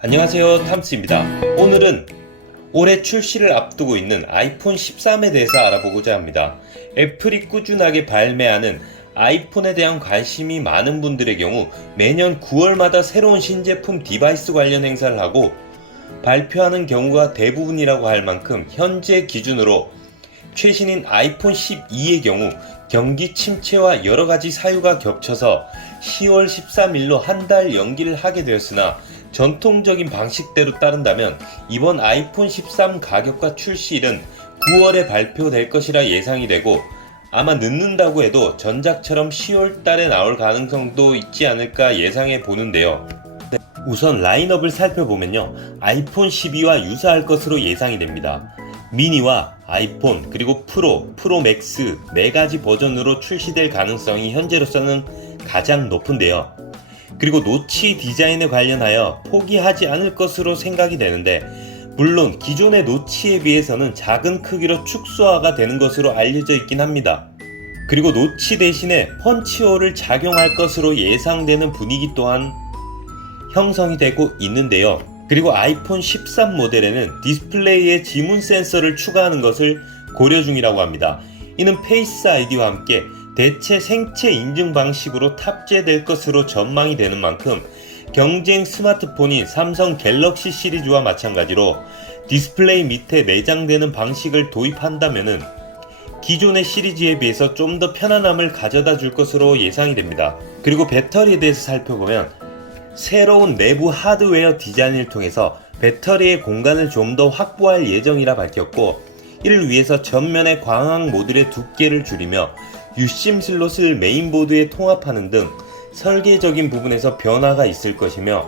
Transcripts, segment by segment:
안녕하세요, 탐스입니다. 오늘은 올해 출시를 앞두고 있는 아이폰 13에 대해서 알아보고자 합니다. 애플이 꾸준하게 발매하는 아이폰에 대한 관심이 많은 분들의 경우 매년 9월마다 새로운 신제품 디바이스 관련 행사를 하고 발표하는 경우가 대부분이라고 할 만큼 현재 기준으로 최신인 아이폰 12의 경우 경기 침체와 여러가지 사유가 겹쳐서 10월 13일로 한 달 연기를 하게 되었으나 전통적인 방식대로 따른다면 이번 아이폰 13 가격과 출시일은 9월에 발표될 것이라 예상이 되고 아마 늦는다고 해도 전작처럼 10월 달에 나올 가능성도 있지 않을까 예상해 보는데요. 우선 라인업을 살펴보면요. 아이폰 12와 유사할 것으로 예상이 됩니다. 미니와 아이폰 그리고 프로, 프로 맥스 4가지 버전으로 출시될 가능성이 현재로서는 가장 높은데요. 그리고 노치 디자인에 관련하여 포기하지 않을 것으로 생각이 되는데 물론 기존의 노치에 비해서는 작은 크기로 축소화가 되는 것으로 알려져 있긴 합니다. 그리고 노치 대신에 펀치홀을 작용할 것으로 예상되는 분위기 또한 형성이 되고 있는데요. 그리고 아이폰 13 모델에는 디스플레이에 지문 센서를 추가하는 것을 고려 중이라고 합니다. 이는 페이스 아이디와 함께 대체 생체 인증 방식으로 탑재될 것으로 전망이 되는 만큼 경쟁 스마트폰인 삼성 갤럭시 시리즈와 마찬가지로 디스플레이 밑에 내장되는 방식을 도입한다면은 기존의 시리즈에 비해서 좀 더 편안함을 가져다 줄 것으로 예상이 됩니다. 그리고 배터리에 대해서 살펴보면 새로운 내부 하드웨어 디자인을 통해서 배터리의 공간을 좀 더 확보할 예정이라 밝혔고 이를 위해서 전면의 광학 모듈의 두께를 줄이며 유심 슬롯을 메인보드에 통합하는 등 설계적인 부분에서 변화가 있을 것이며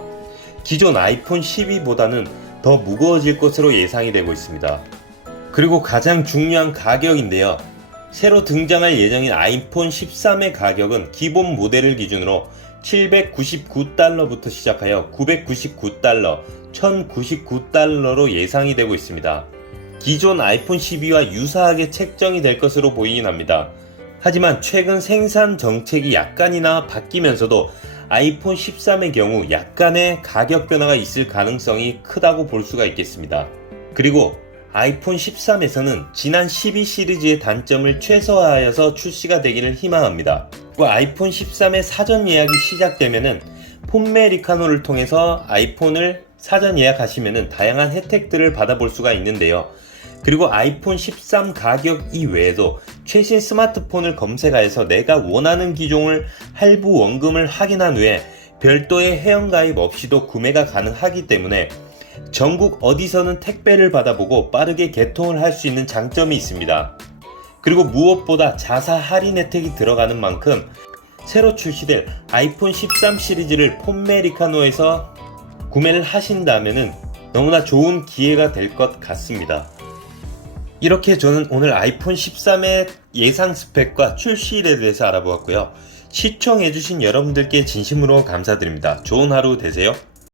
기존 아이폰 12보다는 더 무거워질 것으로 예상이 되고 있습니다. 그리고 가장 중요한 가격인데요. 새로 등장할 예정인 아이폰 13의 가격은 기본 모델을 기준으로 799달러부터 시작하여 999달러, 1099달러로 예상이 되고 있습니다. 기존 아이폰 12와 유사하게 책정이 될 것으로 보이긴 합니다. 하지만 최근 생산 정책이 약간이나 바뀌면서도 아이폰 13의 경우 약간의 가격 변화가 있을 가능성이 크다고 볼 수가 있겠습니다. 그리고 아이폰 13에서는 지난 12 시리즈의 단점을 최소화하여서 출시가 되기를 희망합니다. 그리고 아이폰 13의 사전 예약이 시작되면은 폰메 리카노를 통해서 아이폰을 사전 예약하시면은 다양한 혜택들을 받아볼 수가 있는데요. 그리고 아이폰 13 가격 이외에도 최신 스마트폰을 검색하여서 내가 원하는 기종을 할부 원금을 확인한 후에 별도의 회원가입 없이도 구매가 가능하기 때문에 전국 어디서는 택배를 받아보고 빠르게 개통을 할 수 있는 장점이 있습니다. 그리고 무엇보다 자사 할인 혜택이 들어가는 만큼 새로 출시될 아이폰 13 시리즈를 폰메 리카노에서 구매를 하신다면 너무나 좋은 기회가 될 것 같습니다. 이렇게 저는 오늘 아이폰 13의 예상 스펙과 출시일에 대해서 알아보았고요. 시청해주신 여러분들께 진심으로 감사드립니다. 좋은 하루 되세요.